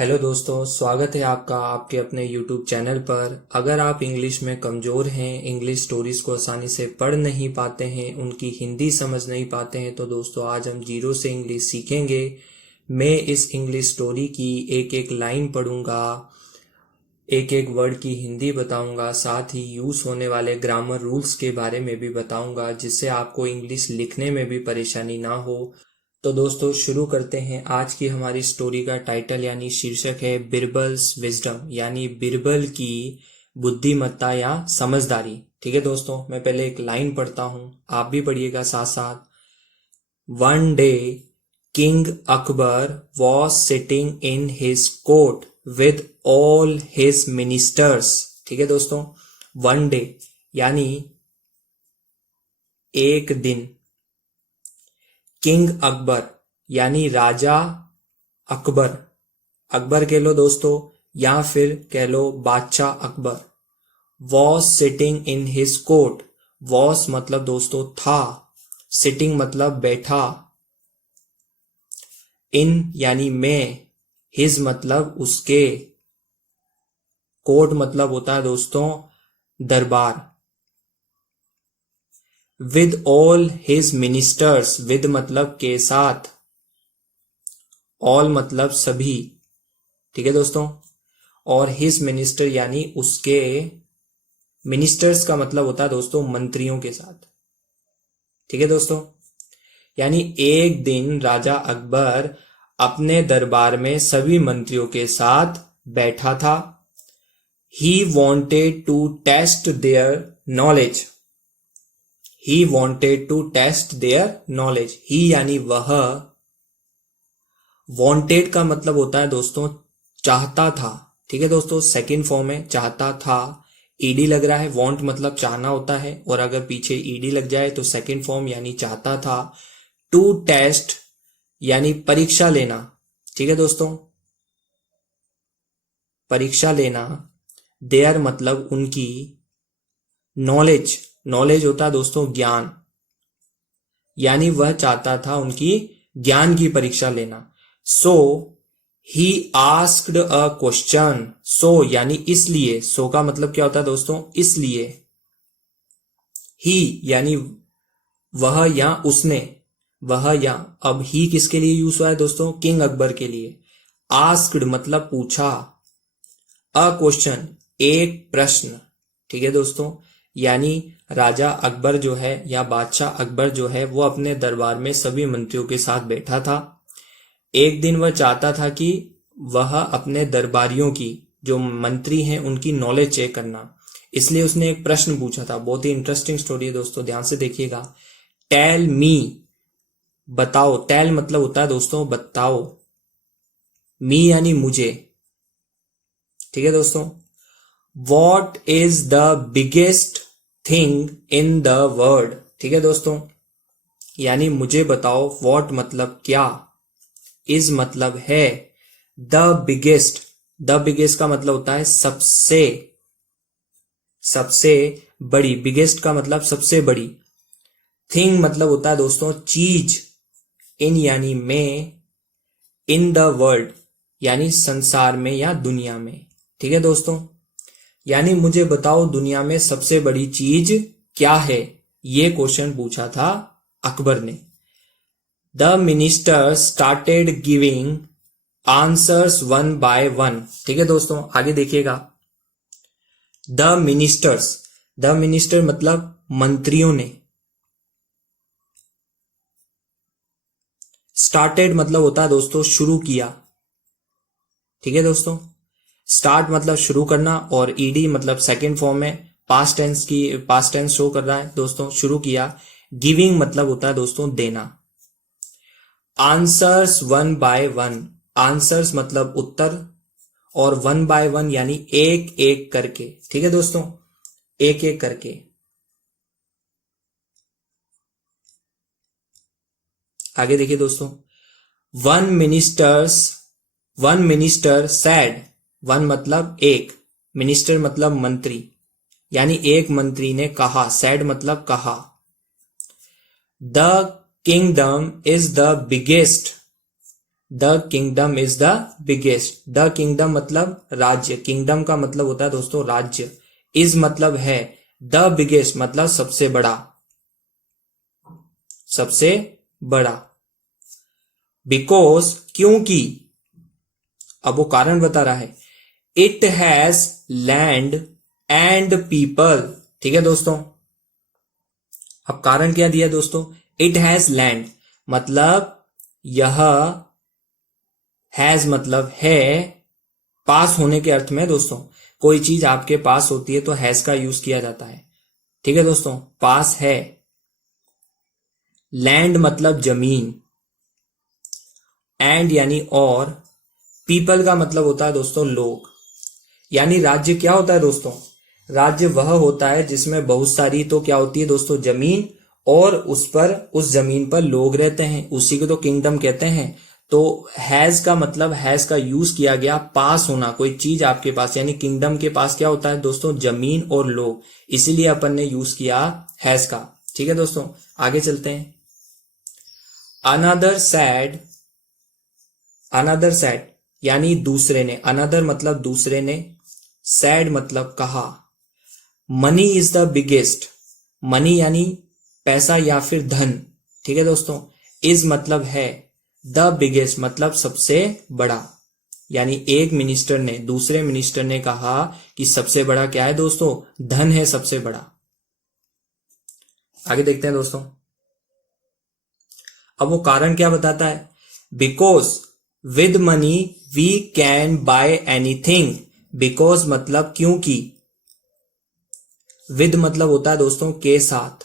Hello दोस्तों, स्वागत है आपका आपके अपने YouTube चैनल पर। अगर आप इंग्लिश में कमज़ोर हैं, इंग्लिश स्टोरीज को आसानी से पढ़ नहीं पाते हैं, उनकी हिंदी समझ नहीं पाते हैं, तो दोस्तों आज हम जीरो से इंग्लिश सीखेंगे। मैं इस इंग्लिश स्टोरी की एक एक लाइन पढ़ूंगा, एक एक वर्ड की हिंदी बताऊंगा, साथ ही यूज़ होने वाले ग्रामर रूल्स के बारे में भी बताऊंगा, जिससे आपको इंग्लिश लिखने में भी परेशानी ना हो। तो दोस्तों शुरू करते हैं। आज की हमारी स्टोरी का टाइटल यानी शीर्षक है बिरबल्स विजडम, यानी बिरबल की बुद्धिमत्ता या समझदारी। ठीक है दोस्तों, मैं पहले एक लाइन पढ़ता हूँ, आप भी पढ़िएगा साथ साथ। One day king Akbar was sitting in his court with all his ministers. ठीक है दोस्तों, वन डे यानी एक दिन, किंग अकबर यानी राजा अकबर, अकबर कह लो दोस्तों या फिर कह लो बादशाह Akbar. Was sitting in his court, was मतलब दोस्तों था, सिटिंग मतलब बैठा, इन यानी में, हिज मतलब उसके, कोर्ट मतलब होता है दोस्तों दरबार। With all his ministers, with मतलब के साथ, ऑल मतलब सभी। ठीक है दोस्तों, और हिज मिनिस्टर यानी उसके, मिनिस्टर्स का मतलब होता है दोस्तों मंत्रियों के साथ। ठीक है दोस्तों, यानी एक दिन राजा अकबर अपने दरबार में सभी मंत्रियों के साथ बैठा था। He wanted to test their knowledge, he wanted to test their knowledge, he यानी वह, वॉन्टेड का मतलब होता है दोस्तों चाहता था। ठीक है दोस्तों, सेकंड फॉर्म है चाहता था, ईडी लग रहा है, वॉन्ट मतलब चाहना होता है, और अगर पीछे ईडी लग जाए तो सेकंड फॉर्म यानी चाहता था। टू टेस्ट यानी परीक्षा लेना। ठीक है दोस्तों, परीक्षा लेना। देयर मतलब उनकी, नॉलेज, नॉलेज होता है दोस्तों ज्ञान, यानी वह चाहता था उनकी ज्ञान की परीक्षा लेना। सो ही आस्क्ड अ क्वेश्चन, सो यानी इसलिए, सो का मतलब क्या होता है दोस्तों इसलिए। ही यानी वह या उसने, वह या, अब ही किसके लिए यूज हुआ है दोस्तों, किंग अकबर के लिए। आस्क्ड मतलब पूछा, अ क्वेश्चन एक प्रश्न। ठीक है दोस्तों, यानी राजा अकबर जो है या बादशाह अकबर जो है वो अपने दरबार में सभी मंत्रियों के साथ बैठा था। एक दिन वह चाहता था कि वह अपने दरबारियों की, जो मंत्री हैं उनकी नॉलेज चेक करना, इसलिए उसने एक प्रश्न पूछा था। बहुत ही इंटरेस्टिंग स्टोरी है दोस्तों, ध्यान से देखिएगा। टेल मी, बताओ, टेल मतलब होता है दोस्तों बताओ, मी यानी मुझे। ठीक है दोस्तों, what is the biggest thing in the world. ठीक है दोस्तों, यानी मुझे बताओ, वॉट मतलब क्या, इज मतलब है, द बिगेस्ट, द बिगेस्ट का मतलब होता है सबसे, सबसे बड़ी, बिगेस्ट का मतलब सबसे बड़ी। थिंग मतलब होता है दोस्तों चीज, इन यानी में, इन द वर्ल्ड यानी संसार में या दुनिया में। ठीक है दोस्तों, यानी मुझे बताओ दुनिया में सबसे बड़ी चीज क्या है, ये क्वेश्चन पूछा था अकबर ने। The minister started giving answers one by one. ठीक है दोस्तों, आगे देखिएगा। द मिनिस्टर्स, द मिनिस्टर मतलब मंत्रियों ने, स्टार्टेड मतलब होता है दोस्तों शुरू किया। ठीक है दोस्तों, स्टार्ट मतलब शुरू करना, और ईडी मतलब सेकंड फॉर्म में पास्ट टेंस की, पास्ट टेंस शो कर रहा है दोस्तों, शुरू किया। गिविंग मतलब होता है दोस्तों देना। Answers one by one, answers मतलब उत्तर, और वन बाय वन यानी एक एक करके। ठीक है दोस्तों, एक एक करके। आगे देखिए दोस्तों। वन मिनिस्टर सैड, वन मतलब एक, मिनिस्टर मतलब मंत्री, यानी एक मंत्री ने कहा, सैड मतलब कहा। The kingdom is the biggest, the kingdom is the biggest. The kingdom मतलब राज्य, किंगडम का मतलब होता है दोस्तों राज्य, इज मतलब है, द बिगेस्ट मतलब सबसे बड़ा, सबसे बड़ा। बिकॉज क्योंकि, अब वो कारण बता रहा है, it has land and people. ठीक है दोस्तों, अब कारण क्या दिया दोस्तों, इट हैज लैंड मतलब यह, हैज मतलब है, पास होने के अर्थ में दोस्तों, कोई चीज आपके पास होती है तो हैज का यूज किया जाता है। ठीक है दोस्तों, पास है। लैंड मतलब जमीन, एंड यानी और, पीपल का मतलब होता है दोस्तों लोग। यानी राज्य क्या होता है दोस्तों, राज्य वह होता है जिसमें बहुत सारी तो क्या होती है दोस्तों जमीन, और उस पर, उस जमीन पर लोग रहते हैं, उसी को तो किंगडम कहते हैं। तो हैज का मतलब, हैज का यूज किया गया पास होना, कोई चीज आपके पास, यानी किंगडम के पास क्या होता है दोस्तों जमीन और लोग, इसीलिए अपन ने यूज किया हैज का। ठीक है दोस्तों, आगे चलते हैं। अनदर सैड, अनदर सैड यानी दूसरे ने, अनदर मतलब दूसरे ने, सैड मतलब कहा। Money is the biggest, money यानी पैसा या फिर धन। ठीक है दोस्तों, इज मतलब है, द बिगेस्ट मतलब सबसे बड़ा। यानी एक मिनिस्टर ने दूसरे मिनिस्टर ने कहा कि सबसे बड़ा क्या है दोस्तों, धन है सबसे बड़ा। आगे देखते हैं दोस्तों, अब वो कारण क्या बताता है, because with money we can buy anything. Because मतलब क्योंकि, विद मतलब होता है दोस्तों के साथ,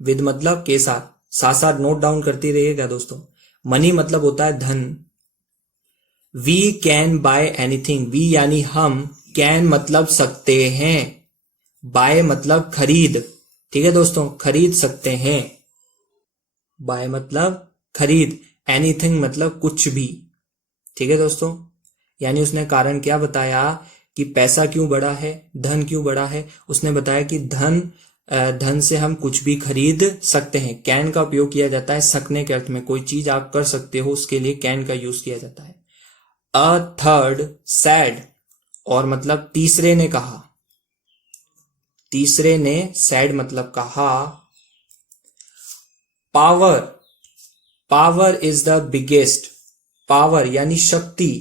विद मतलब के साथ, साथ साथ नोट डाउन करती रहिएगा दोस्तों। मनी मतलब होता है धन, we can buy anything, we यानी हम, कैन मतलब सकते हैं, बाय मतलब खरीद। ठीक है दोस्तों, खरीद सकते हैं, बाय मतलब खरीद, एनीथिंग मतलब कुछ भी। ठीक है दोस्तों, यानी उसने कारण क्या बताया कि पैसा क्यों बड़ा है, धन क्यों बड़ा है, उसने बताया कि धन से हम कुछ भी खरीद सकते हैं। कैन का उपयोग किया जाता है सकने के अर्थ में, कोई चीज आप कर सकते हो उसके लिए कैन का यूज किया जाता है। अ थर्ड सैड, और मतलब तीसरे ने कहा, तीसरे ने सैड मतलब कहा। Power, power is the biggest, power यानी शक्ति,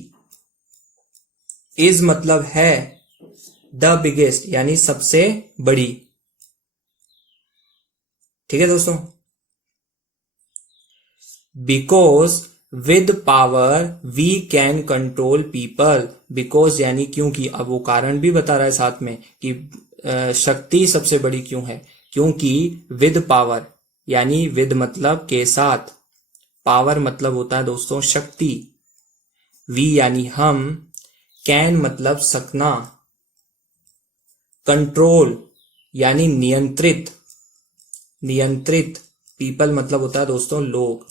इज मतलब है, द बिगेस्ट यानी सबसे बड़ी। ठीक है दोस्तों, because with power we can control people. Because यानी क्योंकि, अब वो कारण भी बता रहा है साथ में कि शक्ति सबसे बड़ी क्यों है, क्योंकि विद पावर यानी विद मतलब के साथ, पावर मतलब होता है दोस्तों शक्ति, वी यानी हम, कैन मतलब सकना, कंट्रोल यानी नियंत्रित, नियंत्रित, पीपल मतलब होता है दोस्तों लोग,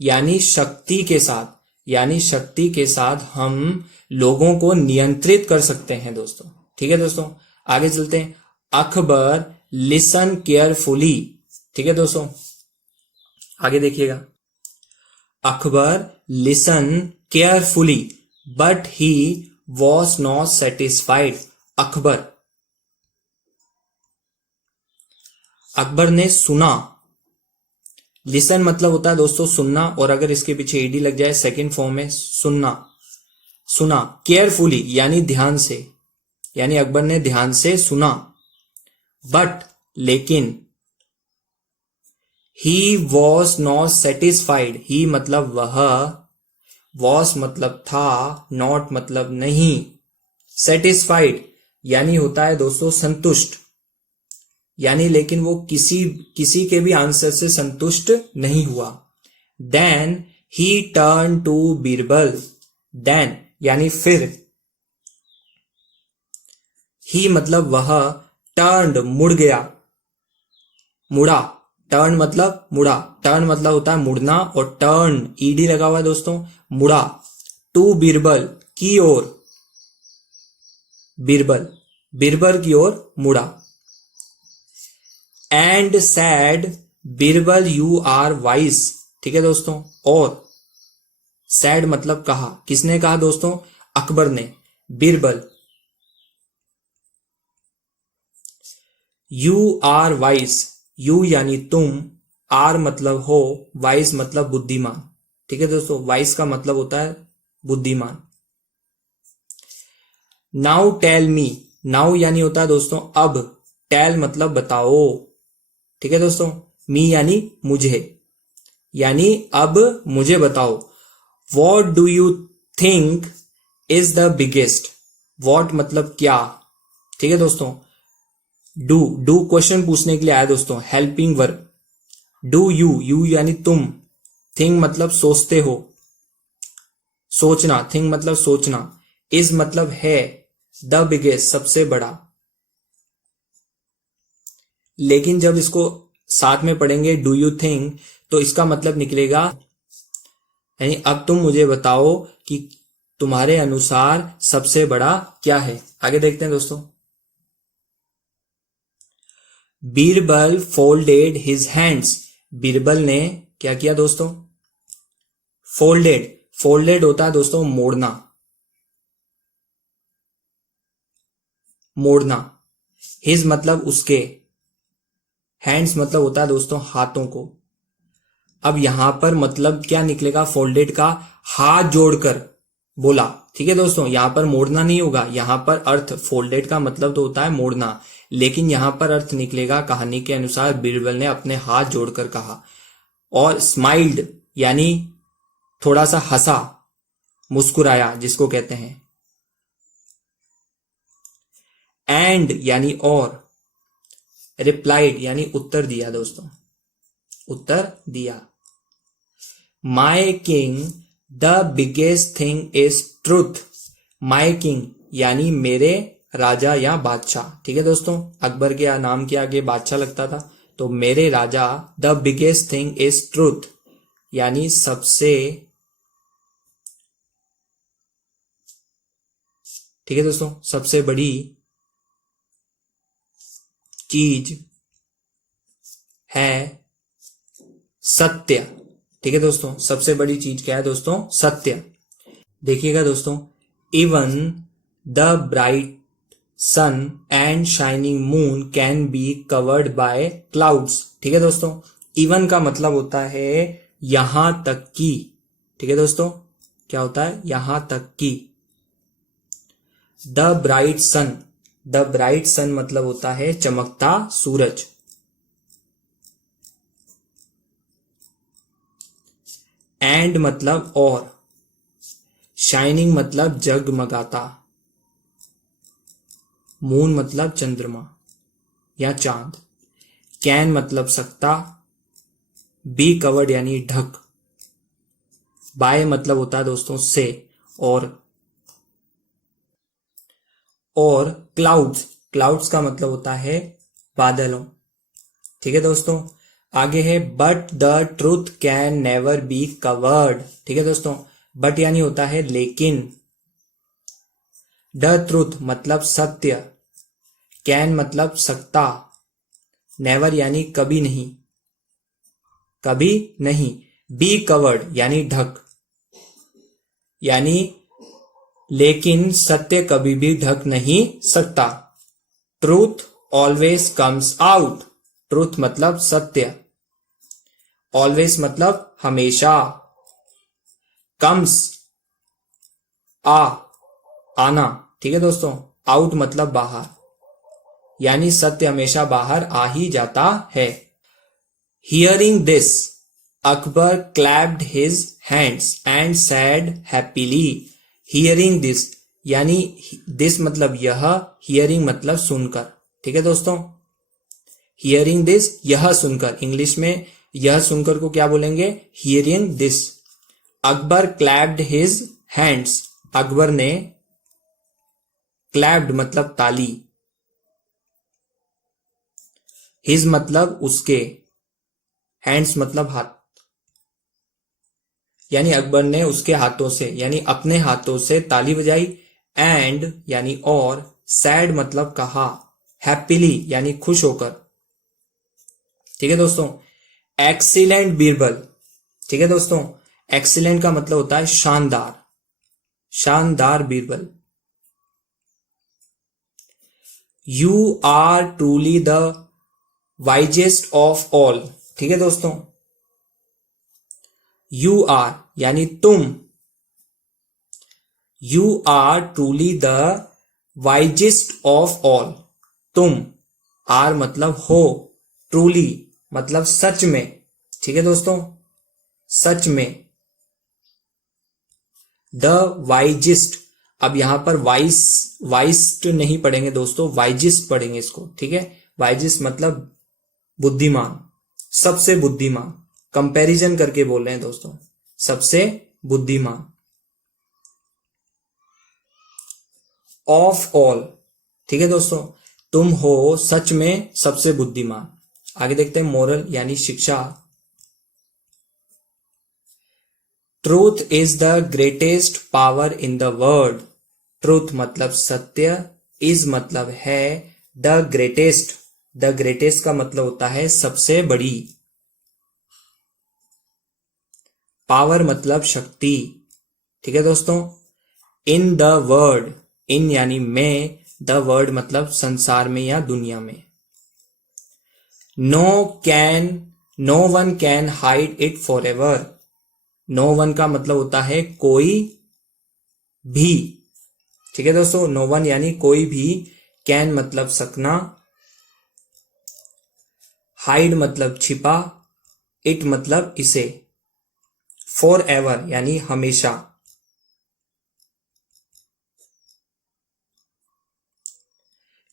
यानी शक्ति के साथ, यानी शक्ति के साथ हम लोगों को नियंत्रित कर सकते हैं दोस्तों। ठीक है दोस्तों, आगे चलते हैं। Akbar listen carefully. ठीक है दोस्तों, आगे देखिएगा। Akbar listen carefully but he was not satisfied. Akbar, Akbar ने सुना, लिसन मतलब होता है दोस्तों सुनना, और अगर इसके पीछे ईडी लग जाए सेकंड फॉर्म में सुनना, सुना, केयरफुली यानी ध्यान से, यानी अकबर ने ध्यान से सुना। बट लेकिन, ही वॉज नॉट सेटिस्फाइड, ही मतलब वह, वॉज मतलब था, नॉट मतलब नहीं, सेटिस्फाइड यानी होता है दोस्तों संतुष्ट, यानी लेकिन वो किसी के भी आंसर से संतुष्ट नहीं हुआ। Then he turn to Birbal, then यानी फिर, ही मतलब वह, टर्न मुड़ गया, मुड़ा, टर्न मतलब मुड़ा, टर्न मतलब होता है मुड़ना, और टर्न ईडी लगा हुआ है दोस्तों, मुड़ा, टू बीरबल की ओर, बीरबल, बीरबल की ओर मुड़ा। And said Birbal you are wise. ठीक है दोस्तों, और सैड मतलब कहा, किसने कहा दोस्तों? अकबर ने। Birbal, you are wise, you यानी तुम, आर मतलब हो, वाइस मतलब बुद्धिमान। ठीक है दोस्तों, वाइस का मतलब होता है बुद्धिमान। नाउ टेल मी, नाउ यानी होता है दोस्तों अब, टेल मतलब बताओ। ठीक है दोस्तों, मी यानी मुझे, यानी अब मुझे बताओ। What do you think is the biggest, what मतलब क्या। ठीक है दोस्तों, डू क्वेश्चन पूछने के लिए आया दोस्तों, helping verb. Do you, you यानी तुम, थिंक मतलब सोचते हो, सोचना, थिंक मतलब सोचना, इज मतलब है, द बिगेस्ट सबसे बड़ा। लेकिन जब इसको साथ में पढ़ेंगे डू यू थिंक, तो इसका मतलब निकलेगा, यानी अब तुम मुझे बताओ कि तुम्हारे अनुसार सबसे बड़ा क्या है। आगे देखते हैं दोस्तों। Birbal folded his hands, Birbal ने क्या किया दोस्तों? फोल्डेड, फोल्डेड होता है दोस्तों मोड़ना, मोड़ना। हिज मतलब उसके, हैंड्स मतलब होता है दोस्तों हाथों को। अब यहां पर मतलब क्या निकलेगा फोल्डेड का? हाथ जोड़कर बोला। ठीक है दोस्तों, यहां पर मोड़ना नहीं होगा, यहां पर अर्थ, फोल्डेड का मतलब तो होता है मोड़ना, लेकिन यहां पर अर्थ निकलेगा कहानी के अनुसार बीरबल ने अपने हाथ जोड़कर कहा। और स्माइल्ड यानी थोड़ा सा हंसा, मुस्कुराया जिसको कहते हैं। एंड यानी और, रिप्लाइड यानी उत्तर दिया दोस्तों, उत्तर दिया। My king the biggest thing is truth, my king यानी मेरे राजा या बादशाह। ठीक है दोस्तों, अकबर के नाम के आगे बादशाह लगता था, तो मेरे राजा, the biggest thing is truth यानी सबसे, ठीक है दोस्तों, सबसे बड़ी चीज है सत्य। ठीक है दोस्तों, सबसे बड़ी चीज क्या है दोस्तों? सत्य। देखिएगा दोस्तों, even the bright sun and shining moon can be covered by clouds. ठीक है दोस्तों, इवन का मतलब होता है यहां तक की। ठीक है दोस्तों, क्या होता है? यहां तक की। The bright sun, the bright sun मतलब होता है चमकता सूरज। एंड मतलब और, शाइनिंग मतलब जगमगाता, मून मतलब चंद्रमा या चांद, कैन मतलब सकता, बी कवर्ड यानी ढक, बाय मतलब होता है दोस्तों से, और क्लाउड्स, क्लाउड्स का मतलब होता है बादलों। ठीक है दोस्तों, आगे है but the truth can never be covered. ठीक है दोस्तों, बट यानी होता है लेकिन, द ट्रूथ मतलब सत्य, कैन मतलब सकता, नेवर यानी कभी नहीं, कभी नहीं, बी कवर्ड यानी ढक, यानी लेकिन सत्य कभी भी ढक नहीं सकता। Truth always comes out, truth मतलब सत्य, ऑलवेज मतलब हमेशा, कम्स आना। ठीक है दोस्तों, आउट मतलब बाहर, यानी सत्य हमेशा बाहर आ ही जाता है। Hearing this Akbar clapped his hands and sad happily. Hearing this यानी दिस मतलब यह, हियरिंग मतलब सुनकर। ठीक है दोस्तों, हियरिंग दिस यह सुनकर, इंग्लिश में यह सुनकर को क्या बोलेंगे? Hearing this. Akbar clapped his hands, Akbar ने, क्लैप्ड मतलब ताली, हिज मतलब उसके, हैंड्स मतलब हाथ, यानी अकबर ने उसके हाथों से यानी अपने हाथों से ताली बजाई। एंड यानी और, सैड मतलब कहा, हैप्पीली यानी खुश होकर। ठीक है दोस्तों, एक्सीलेंट बीरबल। ठीक है दोस्तों, एक्सीलेंट का मतलब होता है शानदार, शानदार Birbal. You are truly the wisest of all, ठीक है दोस्तों। यू आर यानी तुम, you are truly the wisest of all, तुम, आर मतलब हो, ट्रूली मतलब सच में, ठीक है दोस्तों, सच में। द वाइजेस्ट, अब यहां पर वाइस्ट नहीं पढ़ेंगे दोस्तों, वाइजेस्ट पढ़ेंगे इसको, ठीक है। वाइजेस्ट मतलब बुद्धिमान, सबसे बुद्धिमान, कंपैरिजन करके बोल रहे हैं दोस्तों, सबसे बुद्धिमान। ऑफ ऑल, ठीक है दोस्तों, तुम हो सच में सबसे बुद्धिमान। आगे देखते हैं मोरल यानी शिक्षा। Truth is the greatest power in the world, truth मतलब सत्य, इज मतलब है, द ग्रेटेस्ट, द ग्रेटेस्ट का मतलब होता है सबसे बड़ी, पावर मतलब शक्ति, ठीक है दोस्तों। इन द वर्ल्ड, इन यानी में, द वर्ल्ड मतलब संसार में या दुनिया में। No one can hide it forever, no one का मतलब होता है कोई भी, ठीक है दोस्तों, नो वन यानी कोई भी, कैन मतलब सकना, हाइड मतलब छिपा, इट मतलब इसे, फॉर एवर यानी हमेशा।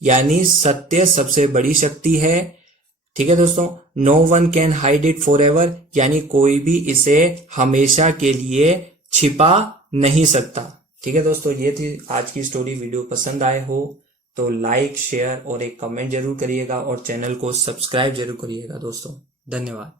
यानी सत्य सबसे बड़ी शक्ति है, ठीक है दोस्तों। No one can hide it forever यानी कोई भी इसे हमेशा के लिए छिपा नहीं सकता, ठीक है दोस्तों। ये थी आज की स्टोरी। वीडियो पसंद आए हो तो लाइक, शेयर और एक कमेंट जरूर करिएगा और चैनल को सब्सक्राइब जरूर करिएगा दोस्तों। धन्यवाद।